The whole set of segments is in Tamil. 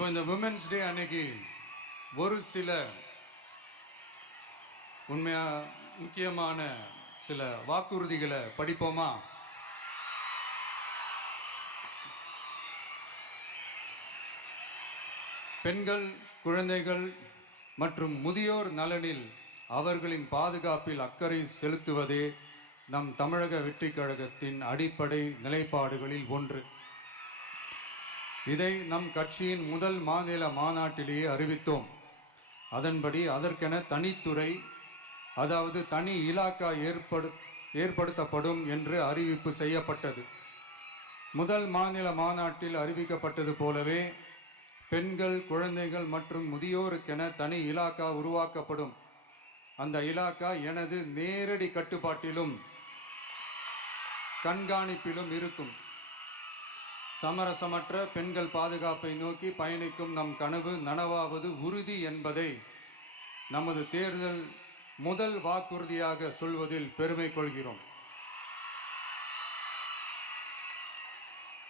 இப்போ இந்த விமென்ஸ் டே அன்னைக்கு ஒரு சில உண்மையா முக்கியமான சில வாக்குறுதிகளை படிப்போமா? பெண்கள், குழந்தைகள் மற்றும் முதியோர் நலனில் அவர்களின் பாதுகாப்பில் அக்கறை செலுத்துவதே நம் தமிழக வெற்றிக் கழகத்தின் அடிப்படை நிலைப்பாடுகளில் ஒன்று. இதை நம் கட்சியின் முதல் மாநில மாநாட்டிலேயே அறிவித்தோம். அதன்படி அதற்கென தனித்துறை, அதாவது தனி இலாக்கா ஏற்படுத்தப்படும் என்று அறிவிப்பு செய்யப்பட்டது. முதல் மாநில மாநாட்டில் அறிவிக்கப்பட்டது போலவே பெண்கள், குழந்தைகள் மற்றும் முதியோருக்கென தனி இலாக்கா உருவாக்கப்படும். அந்த இலாக்கா எனது நேரடி கட்டுப்பாட்டிலும் கண்காணிப்பிலும் இருக்கும். சமரசமற்ற பெண்கள் பாதுகாப்பை நோக்கி பயணிக்கும் நம் கனவு நனவாவது உறுதி என்பதை நமது தேர்தல் முதல் வாக்குறுதியாக சொல்வதில் பெருமை கொள்கிறோம்.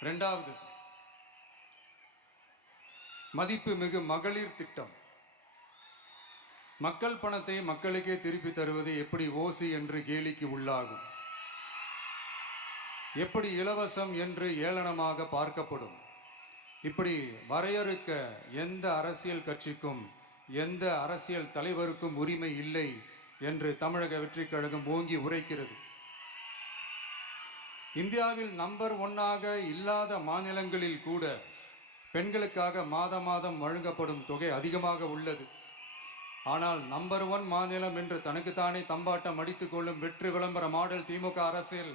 இரண்டாவது, மதிப்புமிகு மகளிர் திட்டம். மக்கள் பணத்தை மக்களுக்கே திருப்பி தருவது எப்படி ஓசி என்று கேலிக்கு உள்ளாகும், எப்படி இலவசம் என்று ஏளனமாக பார்க்கப்படும். இப்படி வரையறுக்க எந்த அரசியல் கட்சிக்கும் எந்த அரசியல் தலைவருக்கும் உரிமை இல்லை என்று தமிழக வெற்றிக் கழகம் ஓங்கி உரைக்கிறது. இந்தியாவில் நம்பர் 1 இல்லாத மாநிலங்களில் கூட பெண்களுக்காக மாதம் வழங்கப்படும் தொகை அதிகமாக உள்ளது. ஆனால் நம்பர் 1 மாநிலம் என்று தனக்குத்தானே தம்பாட்டம் அடித்துக் கொள்ளும் வெற்றி விளம்பர மாடல் திமுக அரசில்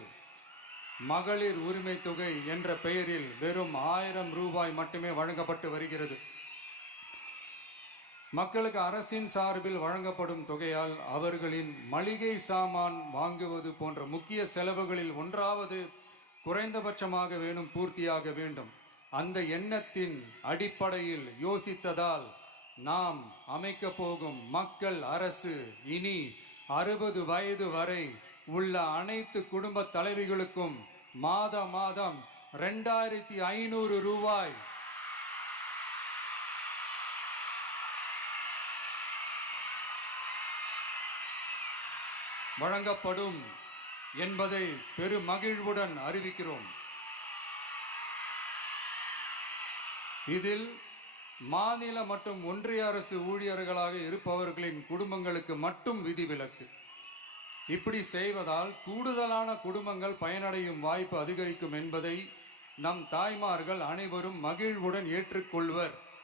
மகளிர் உரிமை தொகை என்ற பெயரில் வெறும் 1000 ரூபாய் மட்டுமே வழங்கப்பட்டு வருகிறது. மக்களுக்கு அரசின் சார்பில் வழங்கப்படும் தொகையால் அவர்களின் மளிகை சாமான் வாங்குவது போன்ற முக்கிய செலவுகளில் ஒன்றாவது குறைந்தபட்சமாக வேணும் பூர்த்தியாக வேண்டும். அந்த எண்ணத்தின் அடிப்படையில் யோசித்ததால் நாம் அமைக்க போகும் மக்கள் அரசு இனி 60 வயது வரை உள்ள அனைத்து குடும்ப தலைவிகளுக்கும் மாதம் 2500 ரூபாய் வழங்கப்படும் என்பதை பெருமகிழ்வுடன் அறிவிக்கிறோம். இதில் மாநில மற்றும் ஒன்றிய அரசு ஊழியர்களாக இருப்பவர்களின் குடும்பங்களுக்கு மட்டும் விதிவிலக்கு. இப்படி செய்வதால் கூடுதலான குடும்பங்கள் பயனடையும் வாய்ப்பு அதிகரிக்கும் என்பதை நம் தாய்மார்கள் அனைவரும் மகிழ்வுடன் ஏற்றுக்கொள்வர்.